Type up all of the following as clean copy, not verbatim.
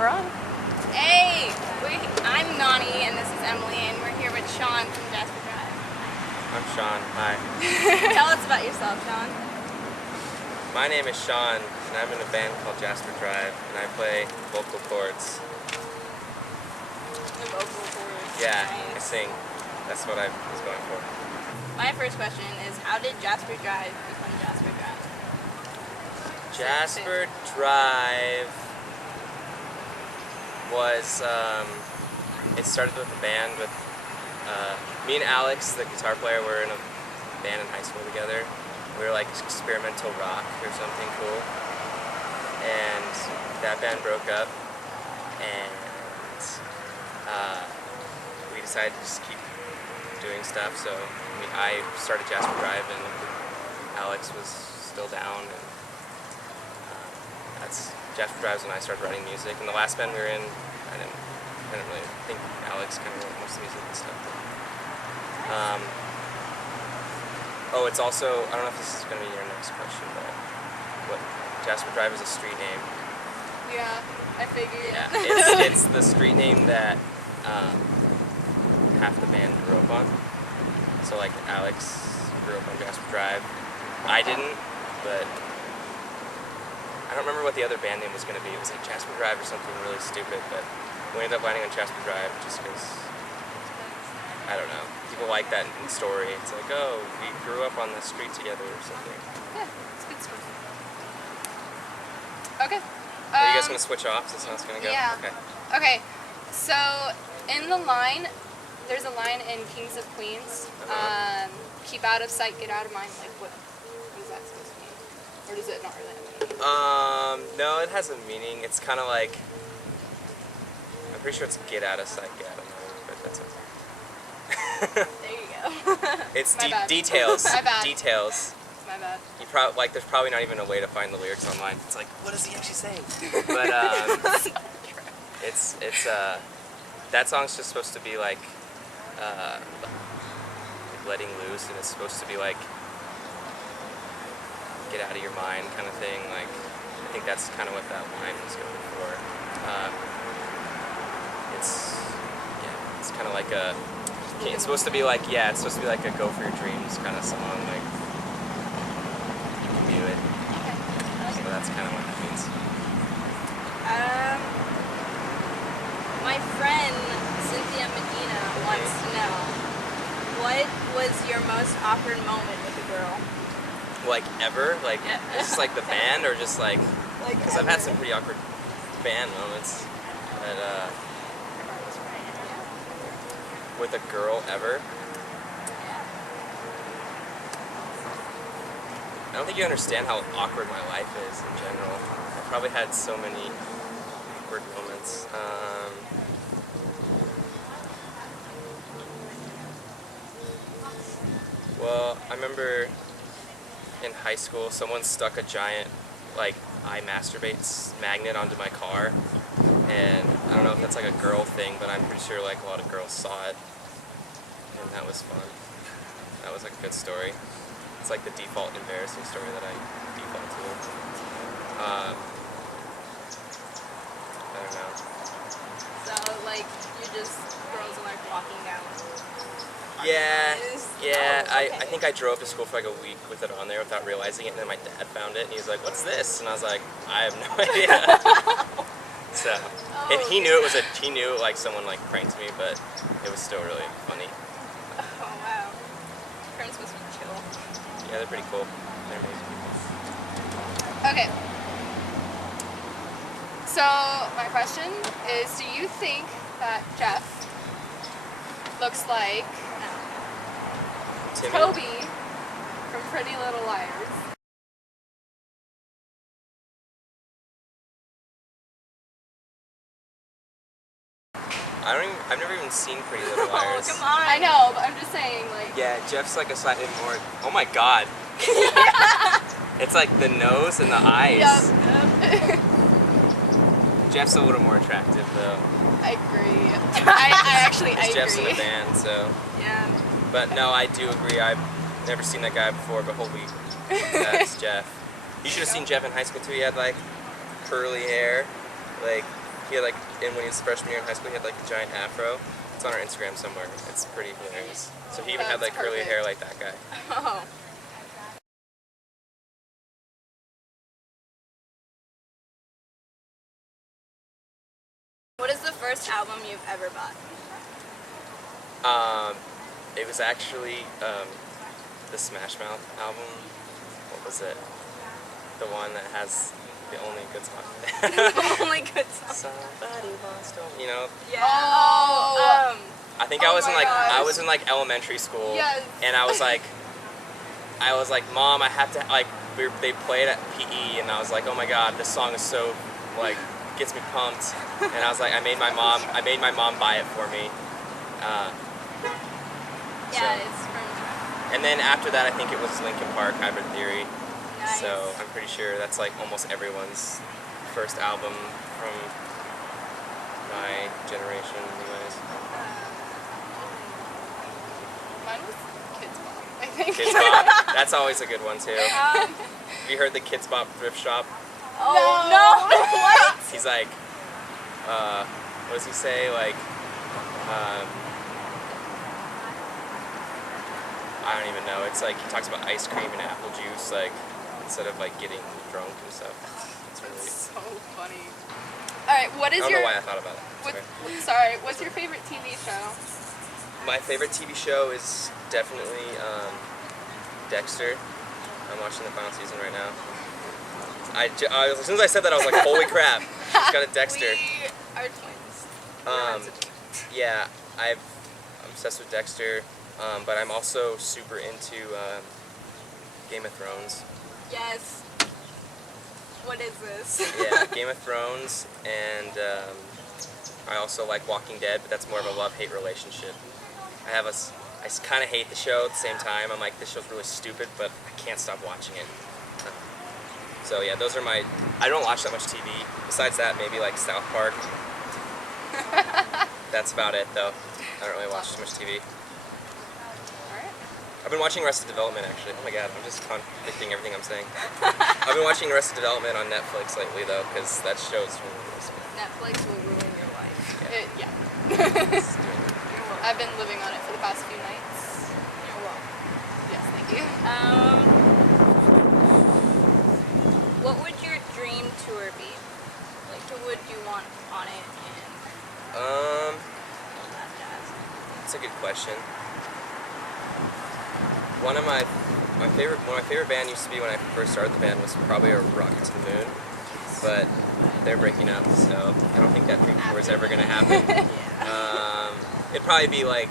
We're on. Hey, I'm Nani and this is Emily and we're here with Sean from Jasper Drive. I'm Sean. Hi. Tell us about yourself, Sean. My name is Sean and I'm in a band called Jasper Drive and I play vocal cords. The vocal cords. Yeah, I Nice. sing. That's what I was going for. My first question is, how did Jasper Drive become Jasper Drive? Jasper Drive was, it started with a band with, me and Alex, the guitar player, were in a band in high school together. We were like experimental rock or something cool. And that band broke up and we decided to just keep doing stuff. So I started Jasper Drive and Alex was still down. And that's Jasper Drive's when I started writing music. And the last band we were in, I didn't really think Alex kind of wrote most of the music and stuff. Oh, it's also, I don't know if this is going to be your next question, but what Jasper Drive is a street name. Yeah, I figured. Yeah, it's the street name that half the band grew up on. So like Alex grew up on Jasper Drive. I didn't, but I don't remember what the other band name was going to be. It was like Jasper Drive or something really stupid, but we ended up landing on Jasper Drive just because, I don't know, people like that in the story. It's like, oh, we grew up on the street together or something. Yeah, it's a good story. Okay. Are you guys going to switch off? Is this how it's going to go? Yeah. Okay. Okay, so in the line, there's a line in Kings of Queens, keep out of sight, get out of mind. Like, what is that supposed to mean? Or does it not really have any meaning? No, it has a meaning. It's kind of like, I'm pretty sure it's get out of sight, get out of mind, but that's okay. There you go. It's My bad. details. My bad. Details. My bad. You probably like. There's probably not even a way to find the lyrics online. It's like, what is he actually saying? But it's that song's just supposed to be like letting loose, and it's supposed to be like get out of your mind kind of thing. Like, I think that's kind of what that line was going for. It's kind of like a. It's supposed to be like it's supposed to be like a go for your dreams kind of song. Like, you can do it. So that's kind of what that means. My friend Cynthia Medina wants to know, what was your most awkward moment with a girl? Like ever? Like just like the band or just like? Because I've had some pretty awkward band moments. But with a girl ever? I don't think you understand how awkward my life is in general. I've probably had so many awkward moments. Well, I remember in high school, someone stuck a giant, like, I masturbate magnet onto my car, and I don't know if that's like a girl thing, but I'm pretty sure like a lot of girls saw it, and that was fun. That was like a good story. It's like the default embarrassing story that I default to. I don't know. So, like, you just, girls are like walking down. Yeah, Okay. I think I drove to school for like a week with it on there without realizing it, and then my dad found it, and he was like, "What's this?" And I was like, "I have no idea." So, and he knew he knew like someone like pranked me, but it was still really funny. Oh, wow. Parents must be chill. Yeah, they're pretty cool. They're amazing people. Okay. So, my question is, do you think that Jeff looks like Timmy? Toby from Pretty Little Liars? I've never even seen Pretty Little Liars. Oh, come on. I know, but I'm just saying, like... Yeah, Jeff's like a slightly more. Oh my god. It's like the nose and the eyes. Yep. Jeff's a little more attractive though. I agree. I agree. Jeff's in the band, so. Yeah. But no, I do agree. I've never seen that guy before, but holy, that's Jeff. You should have seen Jeff in high school too. He had like curly hair, like He had like, and when he was freshman year in high school, he had like a giant afro. It's on our Instagram somewhere. It's pretty hilarious. So he even had like curly hair like that guy. Oh. What is the first album you've ever bought? It was actually the Smash Mouth album. What was it? The one that has the only good song. Only good song. Somebody lost home. You know. Yeah. Oh. I think Oh I was in my like gosh. I was in like elementary school. Yes. And I was like, Mom, I have to like. They played at PE, and I was like, oh my God, this song is so like gets me pumped. And I was like, I made my mom buy it for me. Yeah, So- it's from. And then after that, I think it was Linkin Park, Hybrid Theory. Nice. So I'm pretty sure that's like almost everyone's first album from my generation, anyways. Mine was Kids Bop, I think. Kids Bop, that's always a good one too. Um, Have you heard the Kids Bop thrift shop? oh no! What? He's like, what does he say? Like, I don't even know. It's like he talks about ice cream and apple juice, like instead of like getting drunk and stuff. It's really. So funny. All right, what I is don't your know why I thought about it. sorry? What's your favorite TV show? My favorite TV show is definitely Dexter. I'm watching the final season right now. As soon as I said that, I was like, holy crap, she's got a Dexter. We are twins. Yeah, I'm obsessed with Dexter, but I'm also super into Game of Thrones. Yes. What is this? Yeah, Game of Thrones, and I also like Walking Dead, but that's more of a love-hate relationship. I kind of hate the show at the same time. I'm like, this show's really stupid, but I can't stop watching it. So yeah, those are my. I don't watch that much TV. Besides that, maybe like South Park. That's about it, though. I don't really watch too much TV. Alright. I've been watching Arrested Development actually. Oh my God, I'm just contradicting everything I'm saying. I've been watching Arrested Development on Netflix lately though, because that show is really awesome. Netflix will ruin your life. Yeah. It's doing it. You're welcome. I've been living on it for the past few nights. You're welcome. Yes, thank you. What would your dream tour be? Like, who would you want on it and all that jazz? That's a good question. One of my favorite band used to be when I first started the band was probably a Rocket to the Moon, but they're breaking up, so I don't think that dream tour is ever gonna happen. It'd probably be like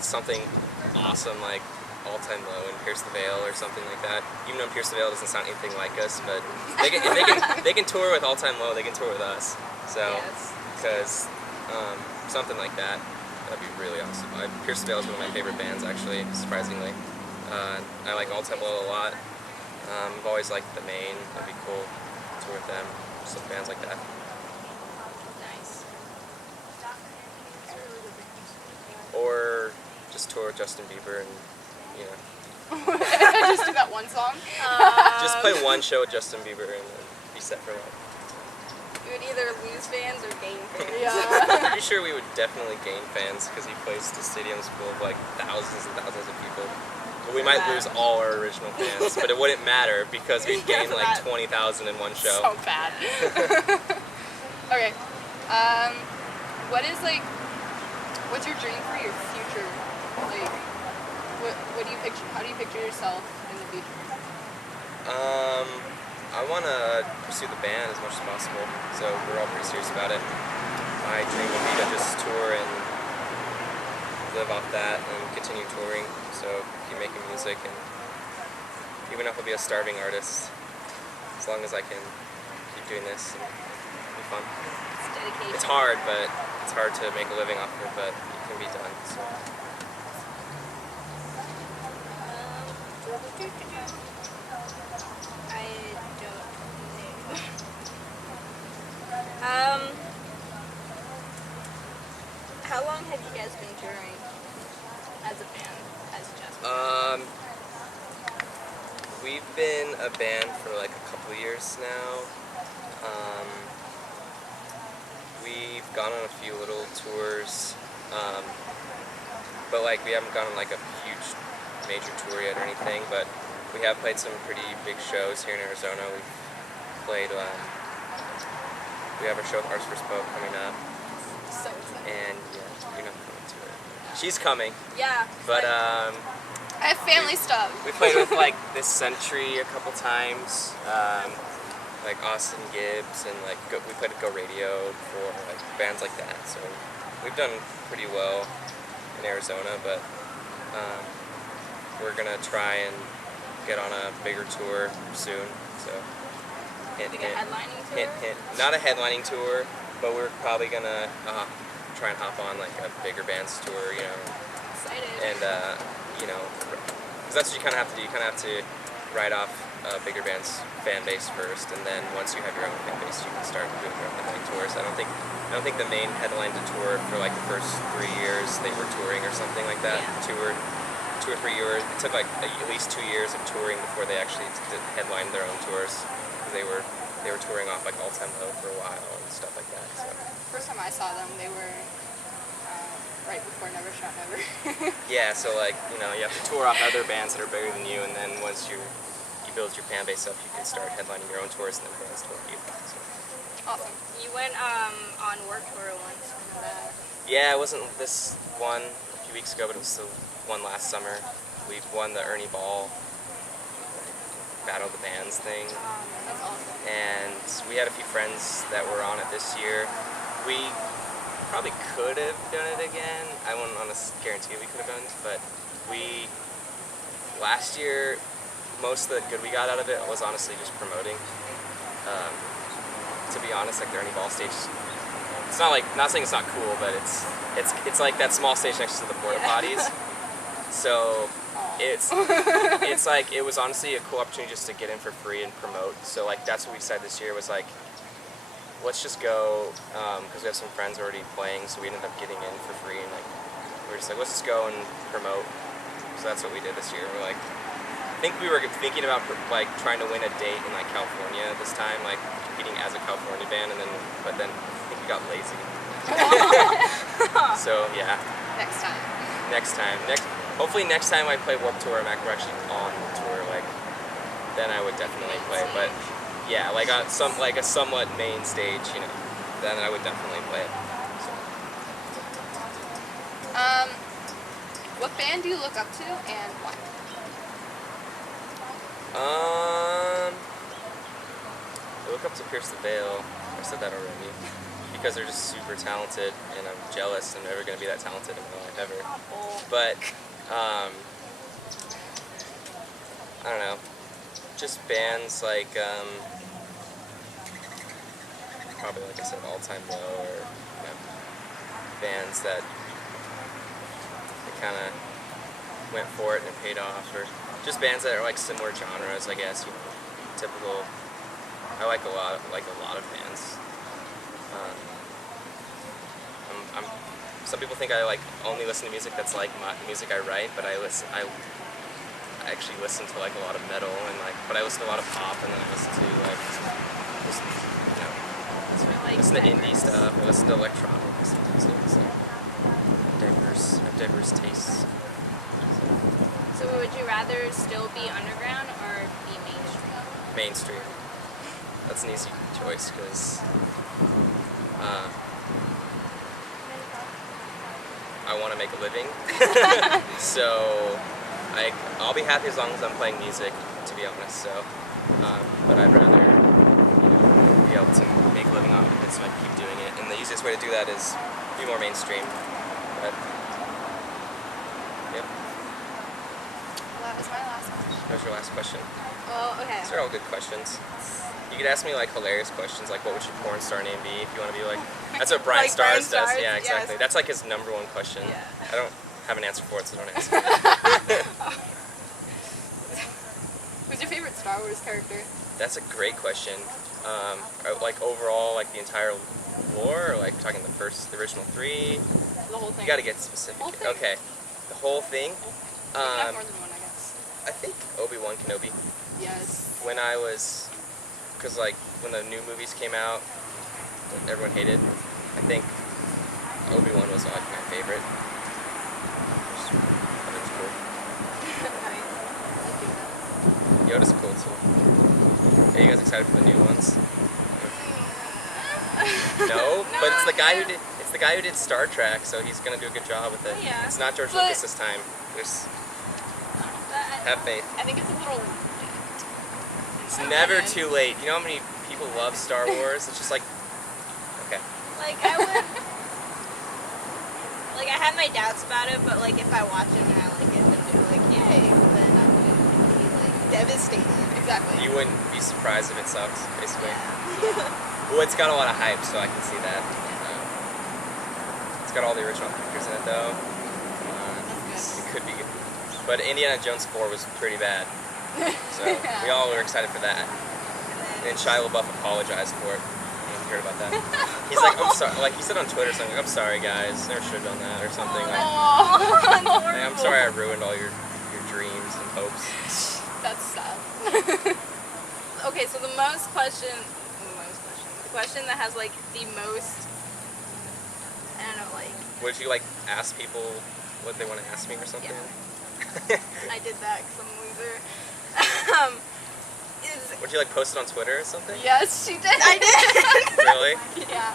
something awesome like All Time Low and Pierce the Veil or something like that. Even though Pierce the Veil doesn't sound anything like us, but if they can tour with All Time Low, they can tour with us. So, Yes. because something like that, that'd be really awesome. Pierce the Veil is one of my favorite bands, actually, surprisingly. I like All Time Low a lot. I've always liked The Main. That'd be cool to tour with them. Just like bands like that. Nice. Or just tour with Justin Bieber and, you know, Just do that one song. just play one show with Justin Bieber and then be set for life. You would either lose fans or gain fans. Yeah. Pretty sure we would definitely gain fans because he plays to stadiums full of like thousands and thousands of people. But we might lose all our original fans, but it wouldn't matter because we gained like 20,000 in one show. So bad. Okay. What's your dream for your future? Like, what do you picture? How do you picture yourself in the future? I want to pursue the band as much as possible, so we're all pretty serious about it. My dream would be to just tour and live off that and continue touring, so keep making music, and even if I'll be a starving artist, as long as I can keep doing this, and it'll be fun. It's dedication. It's hard, but it's hard to make a living off of it, but it can be done. So. I don't know. How long have you guys been touring as a band, as Jasper? We've been a band for like a couple of years now. we've gone on a few little tours, but like we haven't gone on like a huge major tour yet or anything. But we have played some pretty big shows here in Arizona. We've played. We have our show with Arts for Spoke coming up, So excited. and yeah, you're not coming to it. She's coming, Yeah. but I have family stuff. we played with like This Century a couple times. Like Austin Gibbs, and like we played at Go Radio for like bands like that. So we've done pretty well in Arizona, but we're gonna try and get on a bigger tour soon. So hint, Like a hint, headlining tour? hint, hint. Not a headlining tour, but we're probably gonna try and hop on like a bigger bands tour, you know, Excited. and you know, because that's what you kind of have to do. You kind of have to ride off bigger bands' fan base first, and then once you have your own fan base, you can start doing your own headline tours. I don't think the main headline to tour for like the first 3 years they were touring or something like that. Yeah. Toured 2 or 3 years. It took like at least 2 years of touring before they actually headlined their own tours. They were touring off like All Time Low for a while and stuff like that. So First time I saw them, they were right before Never Shot Never. yeah, so like you know you have to tour off other bands that are bigger than you, and then once you build your fan base up, you can start headlining your own tours, and then bands tour you. So. Awesome. You went on work tour once. Yeah, it wasn't this one a few weeks ago, but it was the one last summer. We won the Ernie Ball Battle of the Bands thing, That's awesome. and we had a few friends that were on it this year. We probably could have done it again. I wouldn't want to guarantee we could have done it, but last year, most of the good we got out of it was honestly just promoting. To be honest, like the Ernie Ball stage, it's not saying it's not cool, but it's like that small stage next to the porta potties. So it's like it was honestly a cool opportunity just to get in for free and promote. So like that's what we decided this year was like, let's just go because we have some friends already playing, so we ended up getting in for free, and like we were just like, let's just go and promote. So that's what we did this year. We're like, I think we were thinking about like trying to win a date in like California this time, like competing as a California band, but then I think we got lazy. So yeah. Next time. Hopefully next time I play Warped Tour, we're actually on tour. Like then I would definitely play. But yeah, like a somewhat main stage, you know, then I would definitely play it. So. What band do you look up to and why? I look up to Pierce the Veil. I said that already. Because they're just super talented, and I'm jealous. I'm never going to be that talented in my life ever. But, I don't know. Just bands like, probably like I said, All Time Low, or you know, bands that kind of went for it and it paid off, or just bands that are like similar genres, I guess. You know, typical. I like a lot of bands. Some people think I like only listen to music that's like music I write, but I actually listen to like a lot of metal but I listen to a lot of pop, and then I listen to like just you know listen to indie stuff. I listen to electronic music, so diverse tastes. So would you rather still be underground or be mainstream? Mainstream. That's an easy choice because I want to make a living. So I'll be happy as long as I'm playing music, to be honest. So, but I'd rather be able to make a living off of it, so I keep doing it. And the easiest way to do that is be more mainstream. But yep. That was my last question. That was your last question. Well, okay. These are all good questions. You could ask me like hilarious questions, like what would your porn star name be if you want to be like. That's what Brian Like Stars Brian does. Stars, Yeah, exactly. yes. That's like his #1 question. Yeah. I don't have an answer for it, so don't ask. Who's your favorite Star Wars character? That's a great question. Like overall, like the entire lore, or like talking the original 3. The whole thing. You got to get specific. Whole thing. Okay, the whole thing. You can have more than one, I guess. I think Obi-Wan Kenobi. Yes. When I was, because like when the new movies came out, that everyone hated, I think Obi-Wan was like my favorite. That was cool. Yoda's cool too. Are you guys excited for the new ones? No, but it's the guy who did Star Trek, so he's gonna do a good job with it. Oh, yeah. It's not George But- Lucas this time. Have faith. I think it's a little late. It's never too late. You know how many people love Star Wars? It's just like, okay. Like I would, like I have my doubts about it, but like if I watch it and I like it, then do like yay, but then I wouldn't be like devastated. Exactly. You wouldn't be surprised if it sucks, basically. Yeah. Well, it's got a lot of hype, so I can see that. It's got all the original actors in it, though. That's It could be good. But Indiana Jones 4 was pretty bad. So we all were excited for that. And then Shia LaBeouf apologized for it. I don't know if you heard about that. He's like, I'm sorry. Like, he said on Twitter something, I'm sorry, guys. Never should have done that, or something. Like, Oh, I'm sorry I ruined all your dreams and hopes. that's sad. Okay, so the question that has like the most, I don't know, like Would you, like, ask people what they want to ask me or something? I did that because I'm a loser. Would you, like, post it on Twitter or something? Yes, she did. I did. Really? Yeah.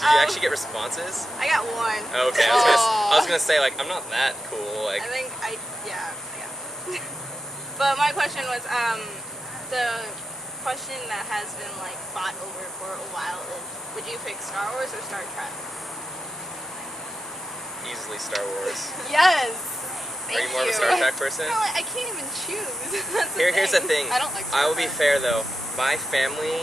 Did you actually get responses? I got one. Oh, okay, I was gonna say, like, I'm not that cool. Like, I think yeah. But my question was, the question that has been like fought over for a while is, would you pick Star Wars or Star Trek? easily Star Wars. Yes. Are you more of a Star Trek person? No, I can't even choose. That's Here's the thing. I don't like Star I will be Trek. fair though. My family,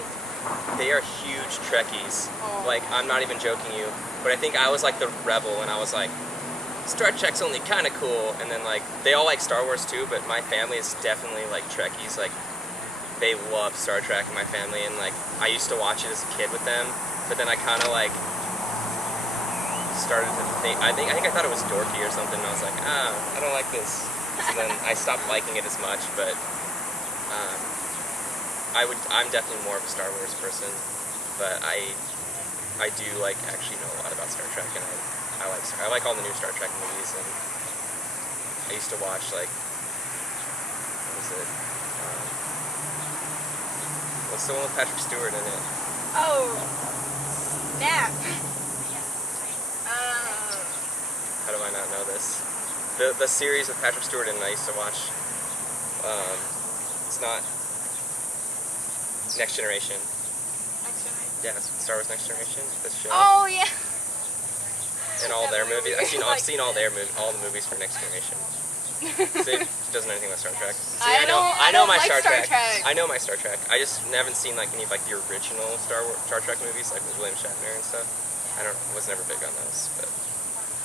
they are huge Trekkies. Oh. Like, I'm not even joking you. But I think I was like the rebel, and I was like, Star Trek's only kind of cool. And then like, they all like Star Wars too, but my family is definitely like Trekkies. Like, they love Star Trek in my family, and like, I used to watch it as a kid with them. But then I kind of like started to think. I think I thought it was dorky or something. And I was like, I don't like this. So then I stopped liking it as much. But I'm definitely more of a Star Wars person. But I do like actually know a lot about Star Trek, and I like all the new Star Trek movies. And I used to watch like, what was it? What's the one with Patrick Stewart in it? Oh, Nap. How do I not know this? The series with Patrick Stewart in it I used to watch. It's not Next Generation. Yeah, it's Star Wars Next Generation. This show. Oh yeah. And all That their movie. movies. I've seen all Like- their all the movies for Next Generation. Sid doesn't know anything about Star Trek. See, I know don't my like Star Star Trek. Trek. I know my Star Trek. I just haven't seen like any of like the original Star Trek movies, like with William Shatner and stuff. Was never big on those, but.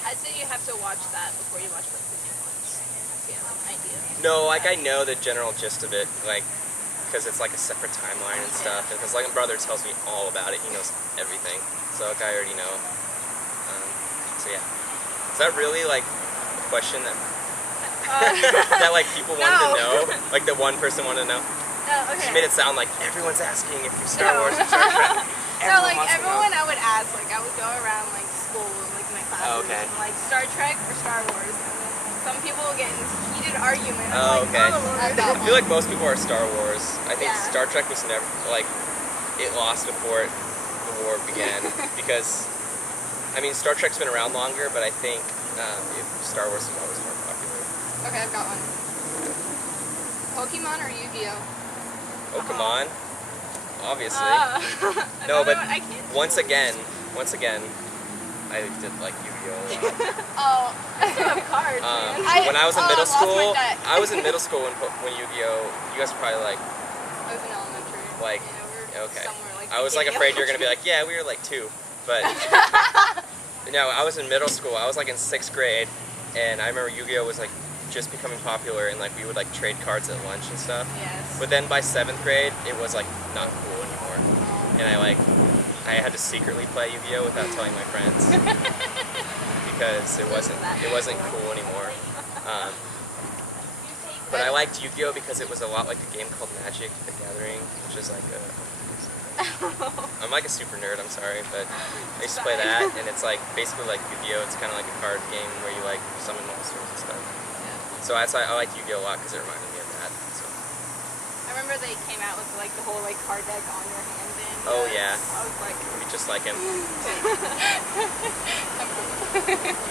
I'd say you have to watch that before you watch like the new ones. So you have like an idea. No, like I know the general gist of it, like, because it's like a separate timeline and stuff. And because like my brother tells me all about it, he knows everything. So like I already know. So yeah, is that really like a question that that like people wanted to know? Like the one person wanted to know. Oh, okay. She made it sound like everyone's asking if you're Star No. Wars or Star Trek. No, like wants to know. everyone I would ask, like I would go around like school, like my classes, Oh, okay. and, like Star Trek or Star Wars. And then some people will get into heated argument. Oh, I'm like, okay. oh Lord. I feel like most people are Star Wars. I think Yeah. Star Trek was never like it lost before the war began because I mean Star Trek's been around longer, but I think Star Wars is always more popular. Okay, I've got one. Pokemon or Yu-Gi-Oh? Pokemon, obviously. No, Another but one, I can't once choose. again, I did like Yu-Gi-Oh a lot. Oh, I still have cards, man. When I was in middle lost my school, deck. I was in middle school when Yu-Gi-Oh. You guys were probably like, I was in elementary. like, Yeah, we're okay. somewhere, like, I was like beginning afraid you were of- gonna be like, yeah, we were like 2, but no, I was in middle school. I was like in 6th grade, and I remember Yu-Gi-Oh was like just becoming popular, and like we would like trade cards at lunch and stuff. Yes. But then by 7th grade, it was like not cool anymore, and I had to secretly play Yu-Gi-Oh without telling my friends because it wasn't cool anymore. But I liked Yu-Gi-Oh because it was a lot like a game called Magic: The Gathering, which is like a. I'm like a super nerd. I'm sorry, but I used to play that, and it's like basically like Yu-Gi-Oh. It's kind of like a card game where you like summon monsters and stuff. Yeah. So that's why I like Yu-Gi-Oh a lot because it reminded me of that. So. I remember they came out with like the whole like card deck on your hand thing. Oh yeah. I was like, Be just like him.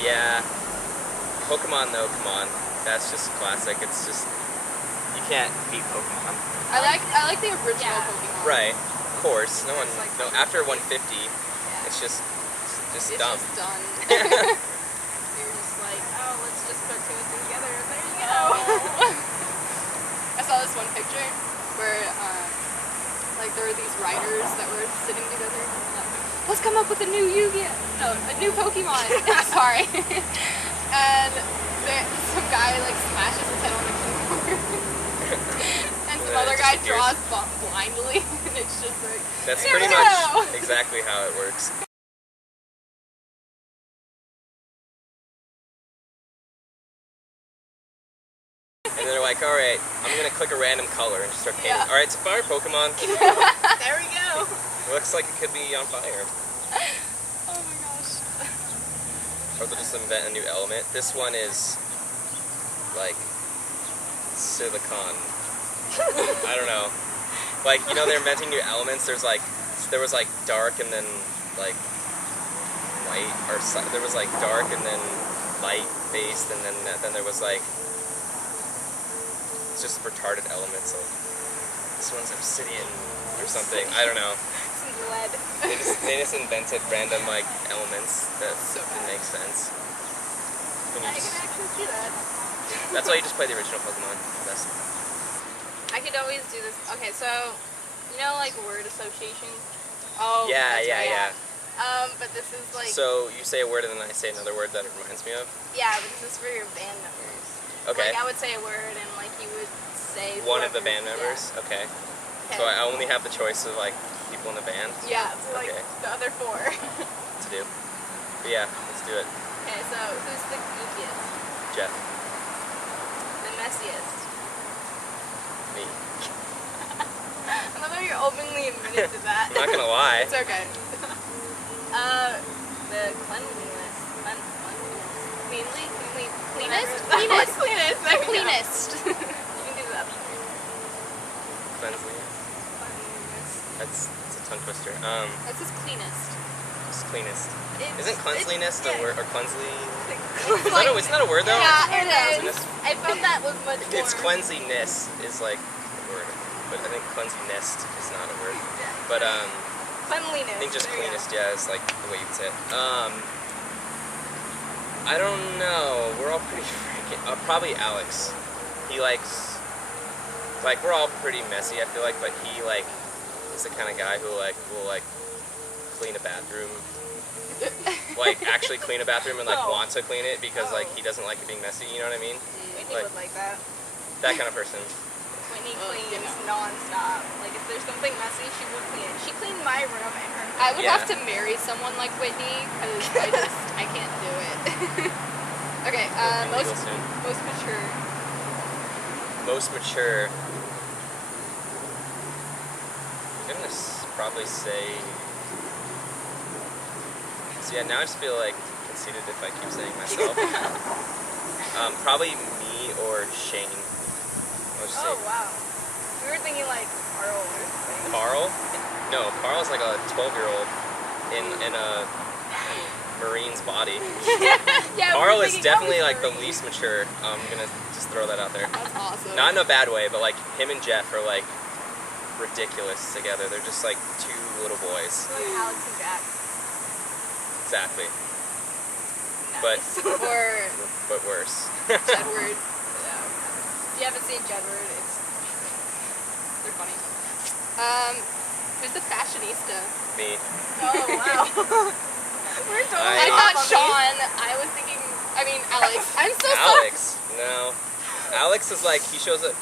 Yeah. Pokemon though, come on. That's just classic. It's just you can't beat Pokemon. I like the original Yeah. Pokemon. Right. Of course. No one. It's like No. After 150, yeah. it's just It's dumb. just done. They were just like, oh, let's just put two and two together, and there you go. I saw this one picture where like there were these writers that were sitting together. Like, let's come up with a new Yu-Gi-Oh! No, a new Pokemon. Sorry. And some guy like smashes his head on the keyboard. And some other guy draws blindly. And it's just like, That's here pretty we much go. exactly how it works. And they're like, all right, I'm gonna click a random color and just start painting. Yeah. All right, it's a fire Pokemon. There we go. Looks like it could be on fire. Oh my gosh. Or they'll just invent a new element. This one is like silicon. I don't know. Like, you know, they're inventing new elements. There was like dark and then like light, or there was like dark and then light based, and then there was like it's just retarded elements. Like this one's obsidian or something. I don't know. Some lead. They just invented random like elements that So didn't make sense. And I you can just- actually see that. that's why you just play the original Pokemon. That's I could always do this. Okay, so you know, like word association. Oh, yeah, that's yeah, right. yeah. But this is like So you say a word and then I say another word that it reminds me of. yeah, but this is for your band members. Okay. Like I would say a word and like you would say One of the whoever- band members. Okay. Yeah. So I only have the choice of like people in the band Yeah, so like Okay. the other four. to do. But yeah, let's do it. Okay, so who's the geekiest? Jeff, The messiest? me. I love how you're openly admitted to that. I'm not gonna lie. It's okay. The cleanliness. Cleanest? Cleanest. Cleanest. There we go. Cleanest. You can do the other one. Cleansly. Cleanliness. That's a tongue twister. This is cleanest. It's cleanest. It's- Isn't cleanliness it's- a word, or cleansly? It's It's not a word though. Yeah, it Cleanliness. is. I felt that was much more. It's cleanliness is like a word, but I think cleanliness is not a word. But Cleanliness. I think just There you go. cleanest, yeah, is like the way you would say it. I don't know. We're all pretty freaking. Probably Alex. He likes. Like we're all pretty messy, I feel like, but he like is the kind of guy who like will like clean a bathroom. Like actually clean a bathroom and like Oh. want to clean it because like Oh. he doesn't like it being messy. You know what I mean? Whitney Like- would like that. That kind of person. Whitney Oh, cleans yeah. non-stop. Like if there's something messy, she would clean it. She cleaned my room and her room. I would Yeah. have to marry someone like Whitney because I can't do it. Okay, It'll be most legal soon. mature. Most mature. I'm gonna probably say. So yeah, now I just feel like conceited if I keep saying myself. Probably me or Shane. I'll just Oh say wow. We were thinking like Carl or something. Carl. No, Carl's like a 12-year-old in a Marine's body. Yeah. we Carl were is thinking, definitely oh, like the Marie. least mature. I'm gonna just throw that out there. That's awesome. Not in a bad way, but like him and Jeff are like ridiculous together. They're just like two little boys. Like Alex and Jack. Exactly. Nice. But worse. Jedward. If you haven't seen Jedward, it's They're funny. Who's the fashionista? Me. oh wow. We're totally I I- thought off on Sean. I was thinking. I mean Alex. I'm so sorry. Alex. No. Alex is like, he shows up.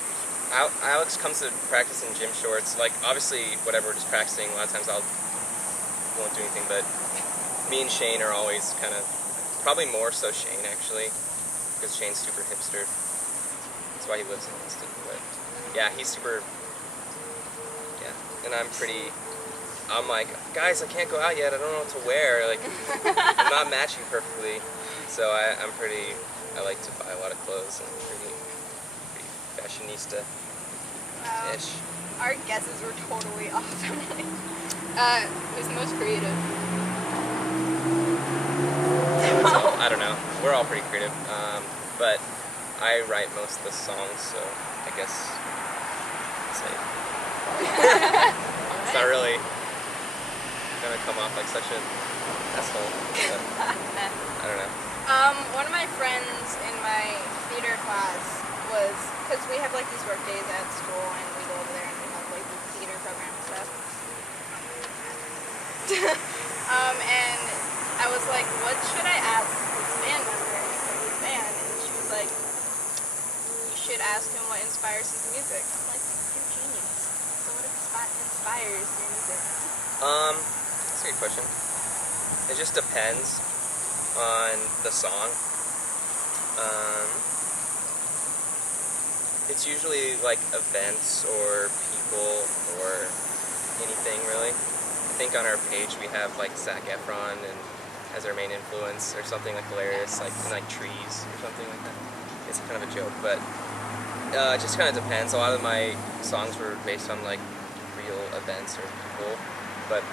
Alex comes to practice in gym shorts. Like, obviously, whatever, just practicing. A lot of times won't do anything, but me and Shane are always kind of, probably more so Shane actually, because Shane's super hipster. So why he lives in Austin. But yeah, he's super. Yeah, and I'm like, guys, I can't go out yet. I don't know what to wear. Like, I'm not matching perfectly. So I like to buy a lot of clothes and pretty fashionista-ish. Our guesses were totally off tonight. Who's the most creative? I don't know. We're all pretty creative. But I write most of the songs, so I guess I'll say it. It's not really gonna come off like such an asshole. But I don't know. One of my friends in my theater class was, because we have like these work days at school and we go over there and we have like the theater program and stuff. And I was like, what should I ask this band member for his band? And she was like, you should ask him what inspires his music. I'm like, you're a genius. So what inspires your music? That's a good question. It just depends on the song. It's usually like events or people or anything really. I think on our page we have like Zac Efron and as our main influence or something like hilarious, like in like trees or something like that. It's kind of a joke, but it just kind of depends. A lot of my songs were based on like real events or people, but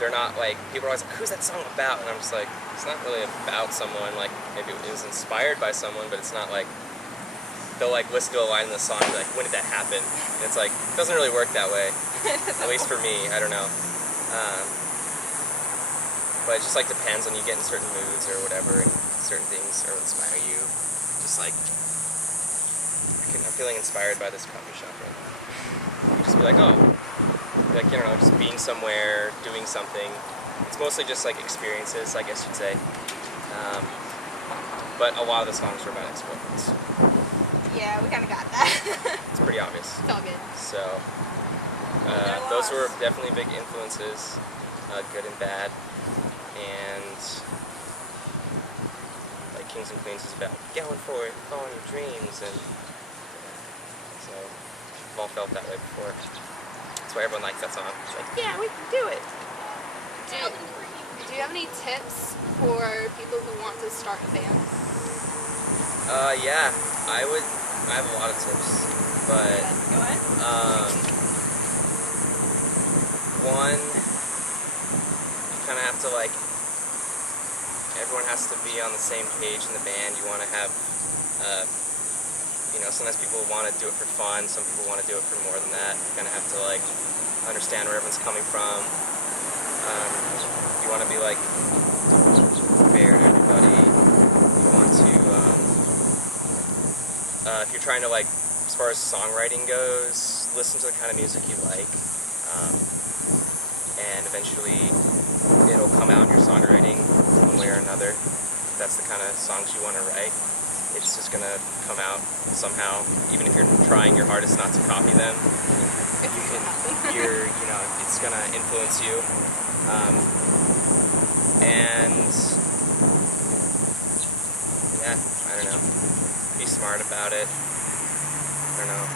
they're not like, people are always like, who's that song about? And I'm just like, it's not really about someone. Like maybe it was inspired by someone, but it's not like, they'll like listen to a line in the song and be like, when did that happen? And it's like, it doesn't really work that way. At least for me, I don't know. But it just like depends on you get in certain moods or whatever, and certain things will inspire you. Just like, I'm feeling inspired by this coffee shop right now. You just be like, oh, like, you know, just being somewhere, doing something. It's mostly just like experiences, I guess you'd say. But a lot of the songs are about ex-boyfriends. Yeah, we kind of got that. It's pretty obvious. It's all good. So, those were definitely big influences, good and bad. And like Kings and Queens is about going for it, following your dreams, and so we've all felt that way before. That's why everyone likes that song. It's like, yeah, we can do it. Do you have any tips for people who want to start a band? Yeah, I have a lot of tips, but Go ahead. one, you kind of have to like, everyone has to be on the same page in the band. You want to have, you know, sometimes people want to do it for fun, some people want to do it for more than that. You kind of have to like understand where everyone's coming from. You want to be like fair to everybody. You want to, if you're trying to like, as far as songwriting goes, listen to the kind of music you like, and eventually it'll come out in your songwriting one way or another. If that's the kind of songs you want to write, it's just gonna come out somehow, even if you're trying your hardest not to copy them. You know, it's gonna influence you. And yeah, I don't know. Be smart about it. I don't know.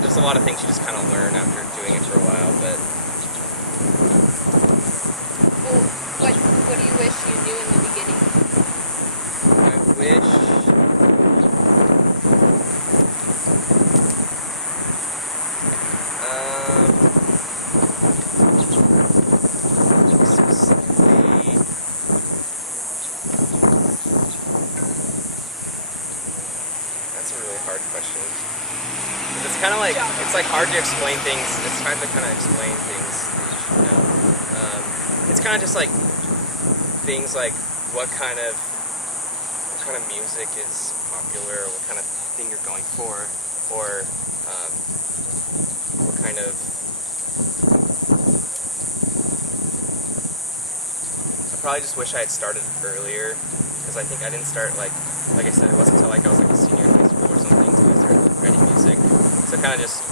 There's a lot of things you just kind of learn after doing it for a while, but. Well, what do you wish you knew in the beginning? I wish. Specifically. That's a really hard question. It's kind of like, it's like hard to explain things. It's hard to kind of explain things that you should know. It's kind of just like things like what kind of music is popular, or what kind of thing you're going for, or what kind of. I probably just wish I had started earlier, because I think I didn't start like I said, it wasn't until like I was like a senior in high school or something until I started like, writing music. So kind of just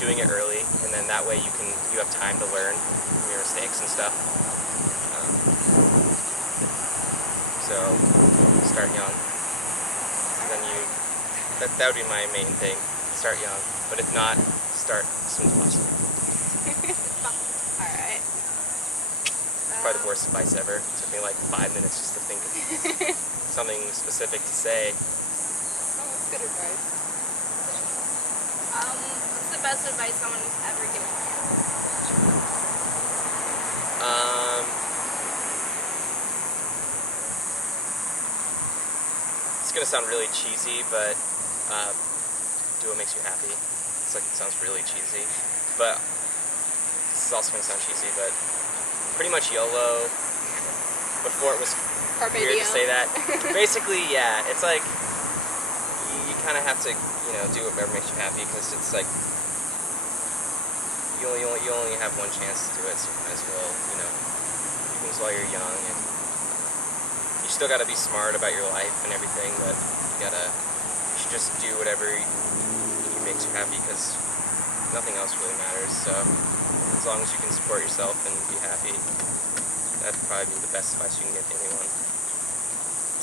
doing it early, and then that way you have time to learn from your mistakes and stuff. So start young, and then you that would be my main thing. Start young, but if not, start as soon as possible. Alright. Probably the worst advice ever. It took me like 5 minutes just to think of something specific to say. Oh, that's good advice. What's the best advice someone has ever given you? It's gonna sound really cheesy, but do what makes you happy. It's like, it sounds really cheesy, but this is also gonna sound cheesy, but pretty much YOLO. Before it was Carpe weird diem. to say that. Basically, yeah, it's like you kind of have to, you know, do whatever makes you happy, because it's like you only have one chance to do it, so you might as well, you know, do things while you're young, and you still got to be smart about your life and everything, but you should just do whatever makes you happy, because nothing else really matters. So as long as you can support yourself and be happy, that'd probably be the best advice you can get to anyone.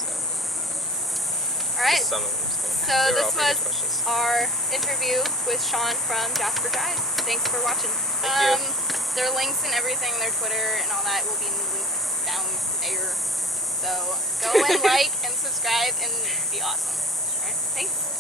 So, Alright, just some of them. so They were this all pretty was good questions. our interview with Sean from Jasper Drive. Thanks for watching. Thank you. Their links and everything, their Twitter and all that will be in the links down there. So go and like and subscribe and be awesome. Alright, thanks.